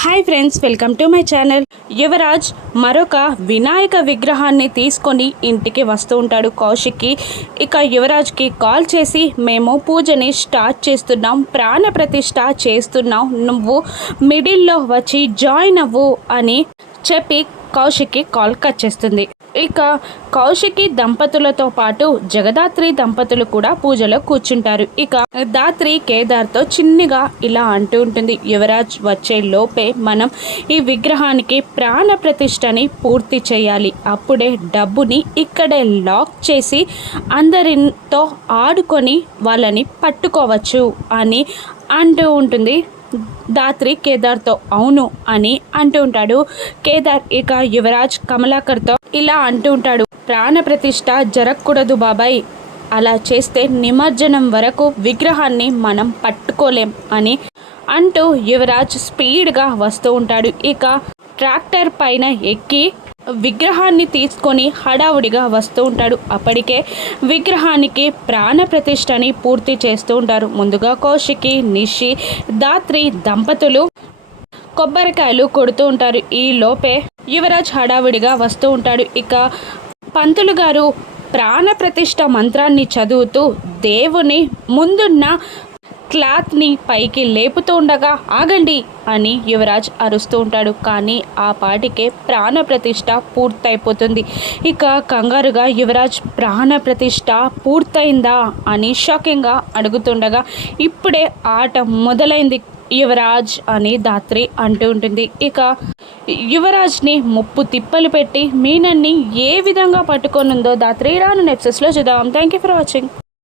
Hi friends welcome to my channel Yuvaraj మరొక వినాయక విగ్రహాన్ని తీసుకొని ఇంటికి వస్తూ ఉంటాడు కౌశిక్కి. ఇక యువరాజ్కి కాల్ చేసి మేము పూజని స్టార్ట్ చేస్తున్నాం ప్రాణ ప్రతిష్ట చేస్తున్నాం. నువ్వు మిడిల్లో వచ్చి జాయిన్ అవ్వు అని చెప్పి కౌశిక్కి కాల్ కట్ చేస్తుంది. ఇక కౌశికి దంపతులతో పాటు జగదాత్రి దంపతులు కూడా పూజలో కూర్చుంటారు. ఇక దాత్రి కేదార్తో చిన్నగా ఇలా అంటూ ఉంటుంది. యువరాజ్ వచ్చే లోపే మనం ఈ విగ్రహానికి ప్రాణ ప్రతిష్టని పూర్తి చేయాలి. అప్పుడే డబ్బుని ఇక్కడే లాక్ చేసి అందరితో ఆడుకొని వాళ్ళని పట్టుకోవచ్చు అని అంటూ ఉంటుంది. దాత్రి కేదార్తో అవును అని అంటూ ఉంటాడు. కేదార్ ఇక యువరాజ్ కమలాకర్తో ఇలా అంటూ ఉంటాడు. ప్రాణ ప్రతిష్ట జరగకూడదు బాబాయ్. అలా చేస్తే నిమజ్జనం వరకు విగ్రహాన్ని మనం పట్టుకోలేం అని అంటూ యువరాజ్ స్పీడ్గా వస్తూ ఉంటాడు. ఇక ట్రాక్టర్ పైన ఎక్కి విగ్రహాన్ని తీసుకొని హడావుడిగా వస్తూ ఉంటాడు. అప్పటికే విగ్రహానికి ప్రాణ ప్రతిష్టని పూర్తి చేస్తూ ఉంటారు. ముందుగా కౌశికి నిషి దాత్రి దంపతులు కొబ్బరికాయలు కొడుతూ ఉంటారు. ఈ లోపే యువరాజ్ హడావుడిగా వస్తూ ఉంటాడు. ఇక పంతులు గారు ప్రాణ ప్రతిష్ట మంత్రాన్ని చదువుతూ దేవుని ముందున్న క్లాత్ని పైకి లేపుతూ ఉండగా ఆగండి అని యువరాజ్ అరుస్తూ ఉంటాడు. కానీ ఆ పాటికే ప్రాణ ప్రతిష్ట పూర్తయిపోతుంది. ఇక కంగారుగా యువరాజ్ ప్రాణ ప్రతిష్ట పూర్తయిందా? అని షాకింగ్గా అడుగుతుండగా ఇప్పుడే ఆట మొదలైంది యువరాజ్ అని దాత్రి అంటూ ఉంటుంది. ఇక యువరాజ్ని ముప్పు తిప్పలు పెట్టి మీనన్ని ఏ విధంగా పట్టుకొనుందో దాత్రి రాను నెప్సెస్లో చూద్దాం. Thank you for watching.